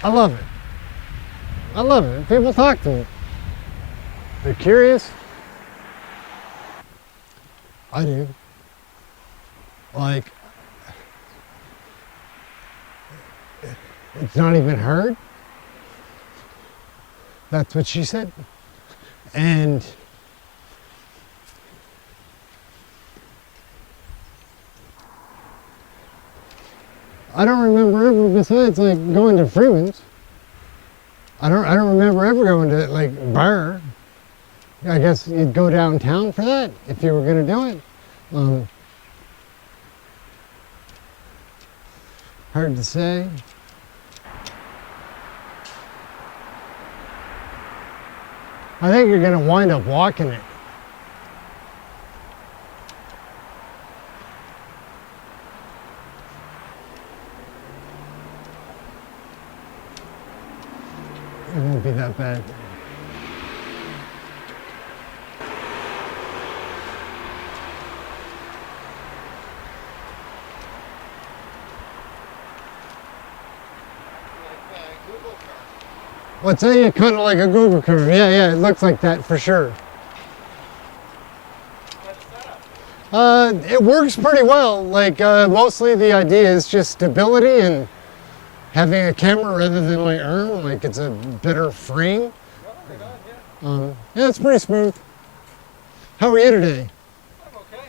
I love it. I love it. People talk to me. They're curious. I do. Like, it's not even heard. That's what she said. And I don't remember ever, besides like going to Freeman's, I don't remember ever going to like bar. I guess you'd go downtown for that if you were gonna do it. Hard to say. I think you're gonna wind up walking it. It won't be that bad. What's that? Yeah, kind of like a Google car. Yeah, it looks like that for sure. It works pretty well. Like, mostly the idea is just stability and having a camera rather than my arm. Like, it's a better frame. Yeah, it's pretty smooth. How are you today? I'm okay.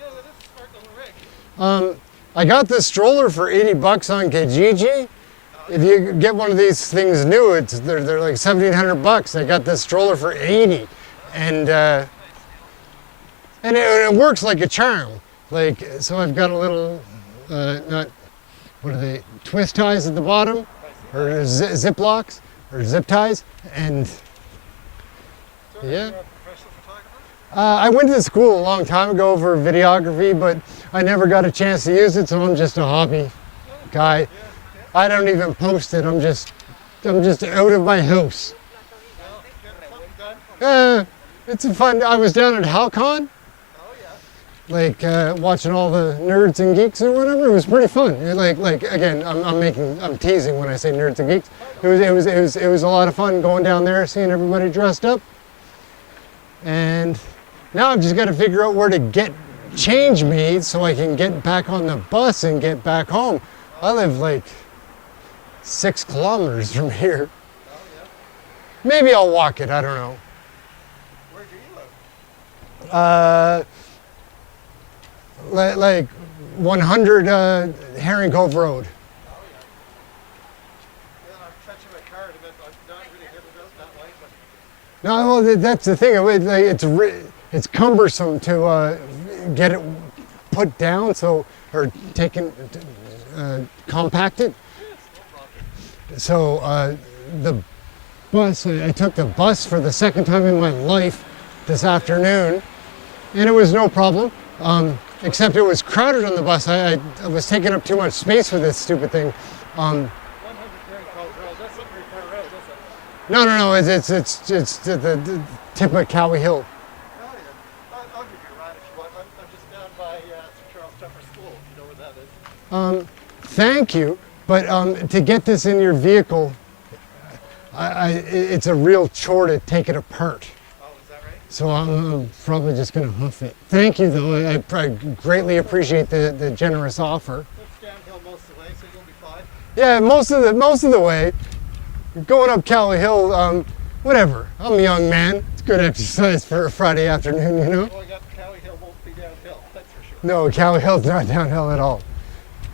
Yeah, that is a smart little rig. I got this stroller for 80 bucks on Kijiji. If you get one of these things new, they're like 1,700 bucks. I got this stroller for 80, and it works like a charm. Like, so I've got a little what are they, twist ties at the bottom, or zip locks, or zip ties, and yeah. I went to school a long time ago for videography, but I never got a chance to use it, so I'm just a hobby guy. I don't even post it. I'm just out of my house. It's a fun. I was down at HalCon, like watching all the nerds and geeks or whatever. It was pretty fun. Like again, I'm teasing when I say nerds and geeks. It was a lot of fun going down there, seeing everybody dressed up. And now I've just got to figure out where to get change made so I can get back on the bus and get back home. I live like 6 kilometers from here. Maybe I'll walk it, I don't know. Where do you live? Like 100 Herring Cove Road. Yeah, I'm fetching my car, but I'm not really headed out that way. But No, well, that's the thing. It's cumbersome to get it put down, or taken, compacted. So the bus, I took the bus for the second time in my life this afternoon, and it was no problem, except it was crowded on the bus. I was taking up too much space with this stupid thing. 100 No. It's the tip of Cowie Hill. Oh, yeah. I'll give you a ride if you want. I'm just down by St. Charles Tupper School, if you know where that is. Thank you, but to get this in your vehicle, it's a real chore to take it apart. Oh, is that right? So I'm probably just going to hoof it. Thank you, though. I greatly appreciate the generous offer. It's downhill most of the way, so you'll be fine. Yeah, most of the way. Going up Cowie Hill, whatever. I'm a young man. It's good exercise for a Friday afternoon, you know? Going up Cowie Hill won't be downhill, that's for sure. No, Cowie Hill's not downhill at all.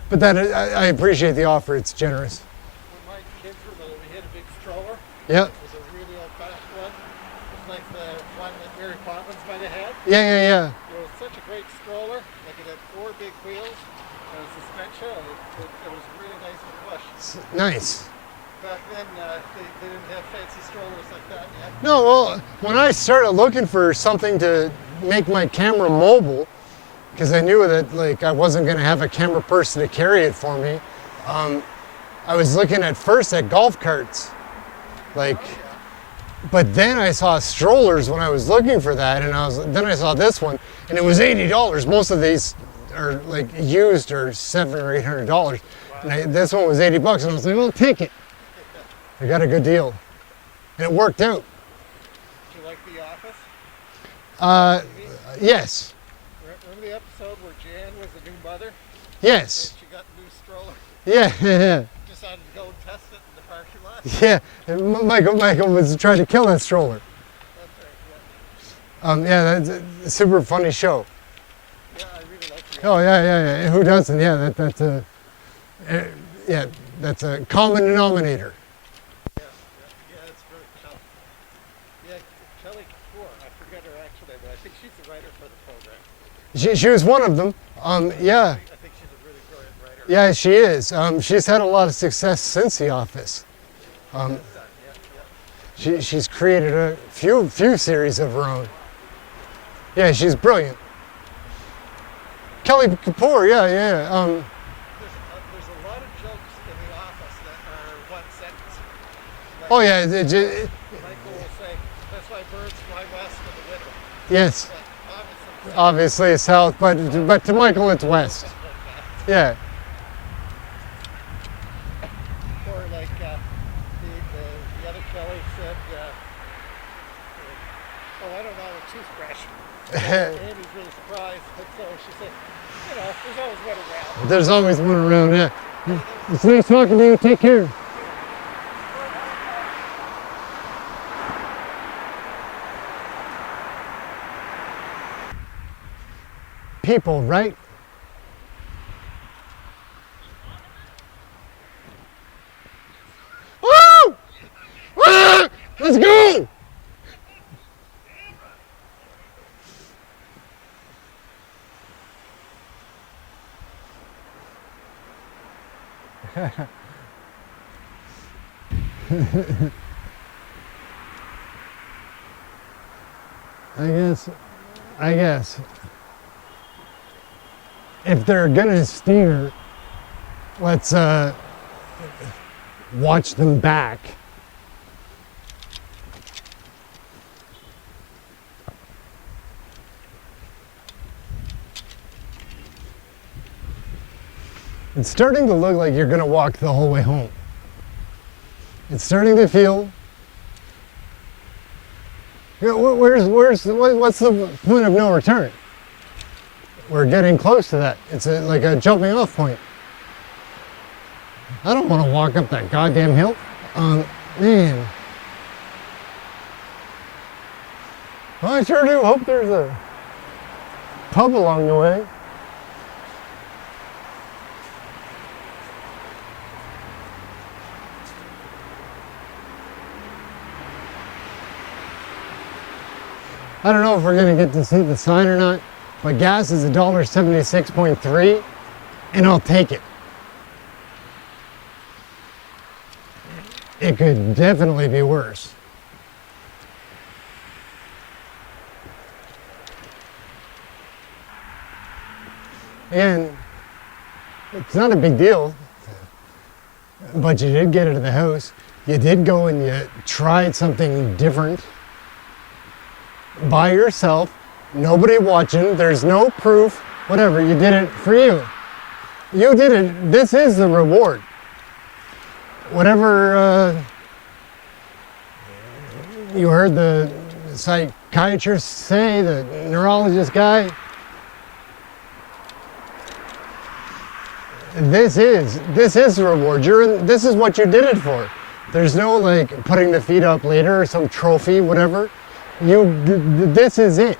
But I appreciate the offer. It's generous. When my kids were little, we had a big stroller. Yep. It was a really old-fashioned one. It's like the one that Mary Poppins might have had. Yeah. It was such a great stroller. Like it had 4 big wheels and a suspension. It was really nice to push. Nice. Back then, they didn't have fancy strollers like that yet. No, well, when I started looking for something to make my camera mobile, because I knew that like I wasn't going to have a camera person to carry it for me, I was looking at first at golf carts, like, but then I saw strollers when I was looking for that, and then I saw this one, and it was $80. Most of these are like used or $700 or $800, and this one was $80, and I was like, well, take it. I got a good deal, and it worked out. Did you like The Office? Yes, Remember the episode where Jan was a new mother? yes, And she got a new stroller. yeah. Decided to go and test it in the parking lot. Yeah, Michael was trying to kill that stroller. That's right, yeah. That's a super funny show. Yeah, I really like The Oh yeah. Who doesn't? Yeah, that's a common denominator. Yeah, it's really tough. Yeah, Kelly Kapoor, I forget her actual name, but I think she's the writer for the program. She was one of them. Yeah, I think she's a really brilliant writer. yeah, she is. She's had a lot of success since The Office. She's created a few series of her own. Yeah, she's brilliant. Kelly Kapoor, yeah. There's a lot of jokes in The Office that are one sentence. Like, Oh yeah, Michael will say, that's why birds fly west in the winter. yes. But Obviously it's south, but to Michael it's west. Yeah. or like the other Kelly said, I don't know, a toothbrush. Andy's really surprised, but so she said, there's always one around. There's always one around, yeah. It's nice talking to you. Take care. People, right? Woo! Ah! Let's go! I guess. If they're gonna steer, let's watch them back. It's starting to look like you're gonna walk the whole way home. It's starting to feel. What's the point of no return? We're getting close to that. It's like a jumping off point. I don't want to walk up that goddamn hill. Man. Well, I sure do hope there's a pub along the way. I don't know if we're gonna get to see the sign or not, but gas is $1.76.3, and I'll take it. It could definitely be worse. And it's not a big deal, but you did get it to the house. You did go and you tried something different by yourself, nobody watching, there's no proof, whatever, you did it for you. You did it, this is the reward. Whatever you heard the psychiatrist say, the neurologist guy, this is the reward. This is what you did it for. There's no like putting the feet up later or some trophy, whatever. This is it.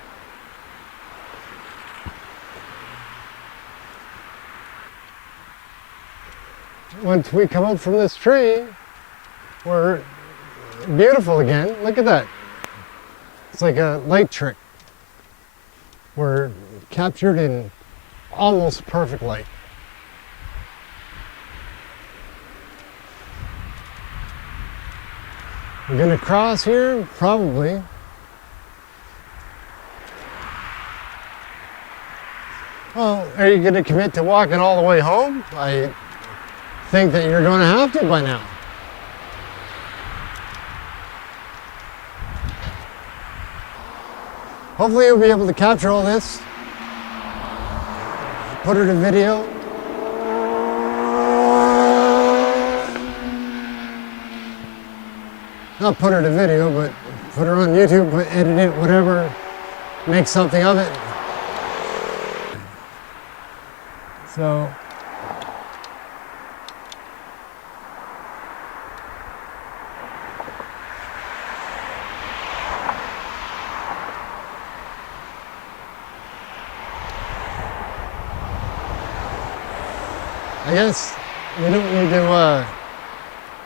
Once we come up from this tree, we're beautiful again. Look at that. It's like a light trick. We're captured in almost perfect light. We're gonna cross here, probably. Well, are you gonna commit to walking all the way home? I think that you're gonna have to by now. Hopefully you'll be able to capture all this, put it in video. Not put her to video, but put her on YouTube, edit it, whatever, make something of it. So, I guess we don't need to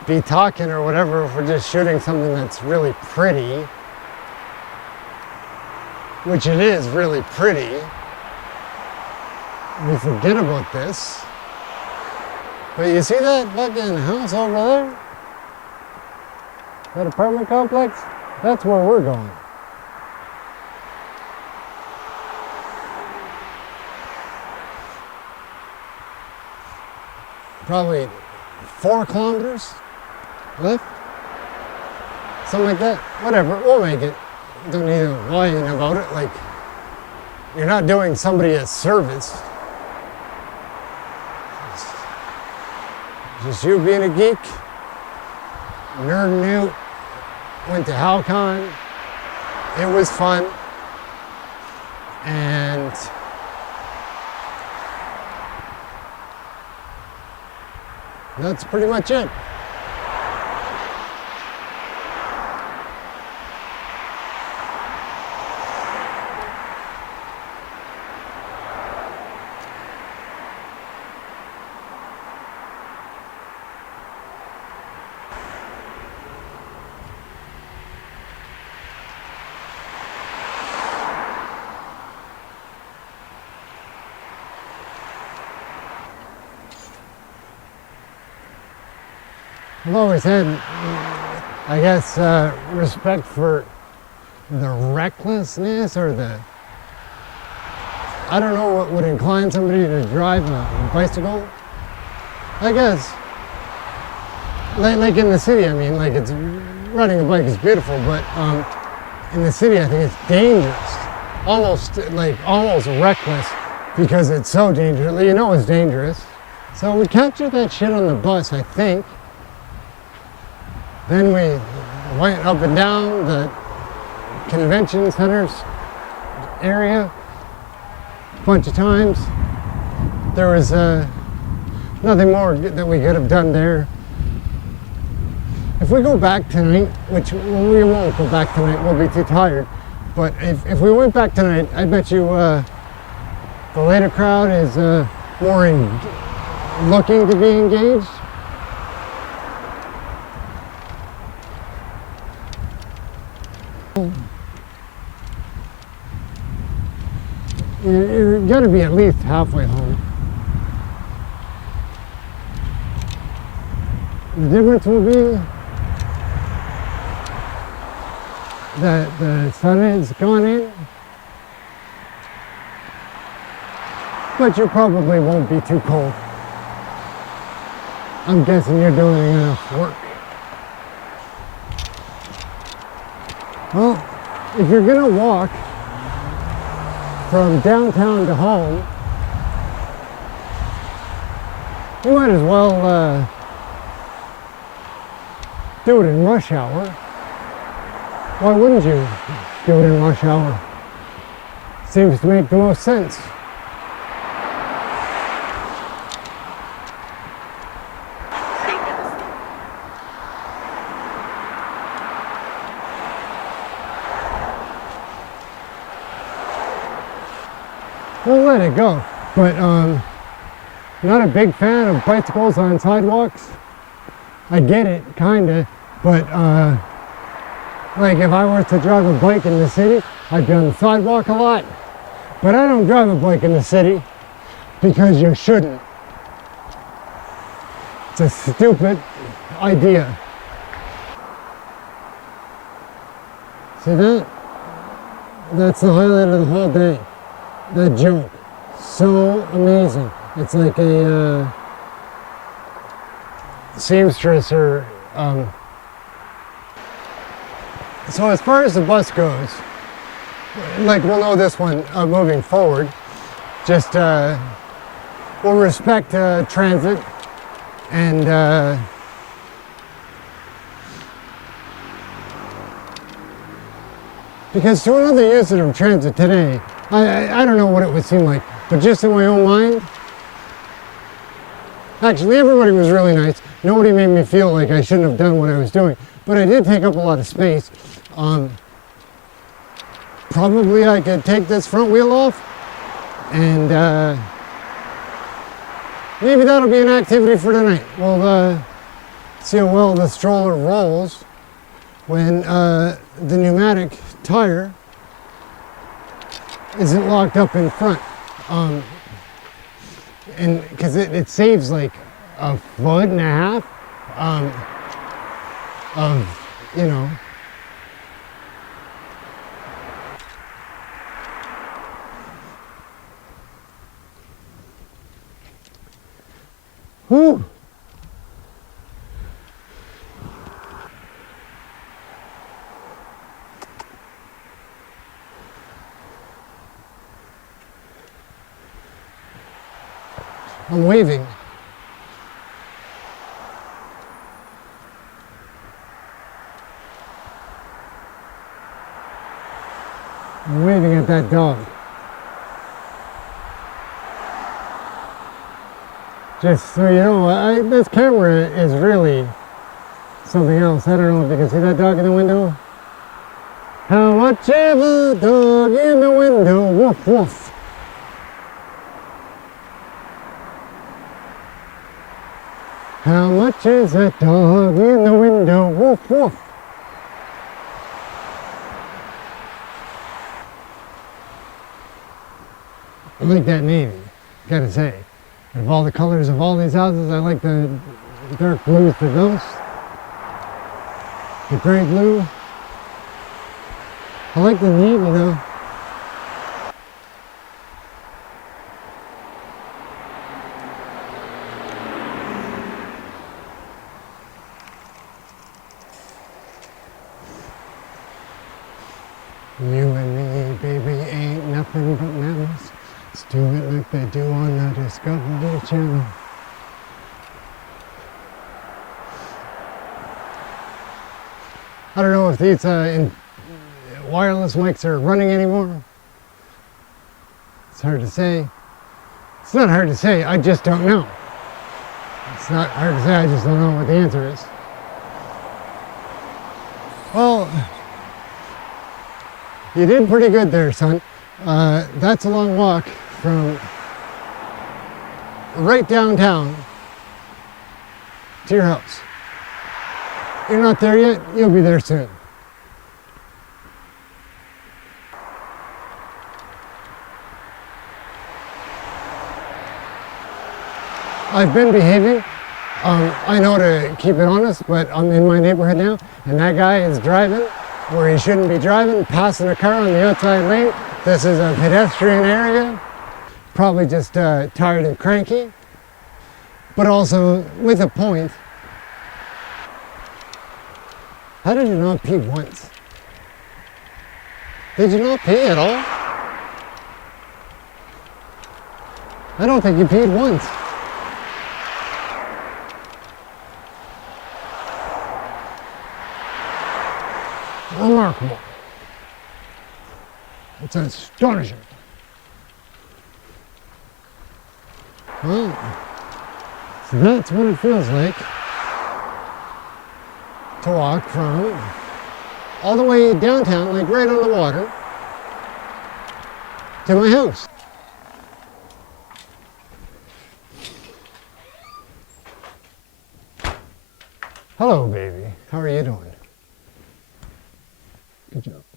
be talking or whatever if we're just shooting something that's really pretty, which it is really pretty. We forget about this. But you see that fucking house over there? That apartment complex? That's where we're going. Probably 4 kilometers left. Something like that. Whatever, we'll make it. Don't need to whine about it. Like, you're not doing somebody a service. Just you being a geek, nerding out, went to HalCon, it was fun, and that's pretty much it. I've always had, I guess, respect for the recklessness or I don't know what would incline somebody to drive a bicycle. I guess, like in the city, I mean, like riding a bike is beautiful, but in the city I think it's dangerous. Almost reckless because it's so dangerous. You know it's dangerous. So we captured that shit on the bus, I think. Then we went up and down the convention centers area a bunch of times. There was nothing more that we could have done there. If we go back tonight, which we won't go back tonight, we'll be too tired. But if we went back tonight, I bet you the later crowd is more looking to be engaged. You're got to be at least halfway home. The difference will be that the sun has gone in, but you probably won't be too cold. I'm guessing you're doing enough work. Well, if you're gonna walk from downtown to home, you might as well do it in rush hour. Why wouldn't you do it in rush hour? Seems to make the most sense. We'll let it go, but not a big fan of bicycles on sidewalks. I get it, kinda, but like if I were to drive a bike in the city, I'd be on the sidewalk a lot. But I don't drive a bike in the city because you shouldn't. It's a stupid idea. See that? That's the highlight of the whole day. That joke. So amazing. It's like a seamstress or so as far as the bus goes, like we'll know this one moving forward, just we'll respect transit and because to another user of transit today, I don't know what it would seem like, but just in my own mind, actually everybody was really nice. Nobody made me feel like I shouldn't have done what I was doing, but I did take up a lot of space. Probably I could take this front wheel off and maybe that'll be an activity for tonight. We'll see how well the stroller rolls when the pneumatic tire isn't locked up in front. And because it saves like a foot and a half of, you know, whew. I'm waving. I'm waving at that dog. Just so you know, this camera is really something else. I don't know if you can see that dog in the window. How much ever dog in the window? Woof woof. How much is that dog in the window? Woof woof. I like that navy, gotta say. Out of all the colors of all these houses, I like the dark blues the most. The gray blue. I like the navy though. You and me, baby, ain't nothing but mammals. Let's do it like they do on the Discovery Channel. I don't know if these wireless mics are running anymore. It's hard to say. It's not hard to say, I just don't know. It's not hard to say, I just don't know what the answer is. Well, you did pretty good there, son. That's a long walk from right downtown to your house. You're not there yet, you'll be there soon. I've been behaving. I know to keep it honest, but I'm in my neighborhood now, and that guy is driving where he shouldn't be driving, passing a car on the outside lane. This is a pedestrian area. Probably just tired and cranky, but also with a point. How did you not pee once? Did you not pee at all? I don't think you peed once. Remarkable. It's astonishing. Well, so that's what it feels like to walk from all the way downtown, like right on the water, to my house. Hello, baby. How are you doing? Good job.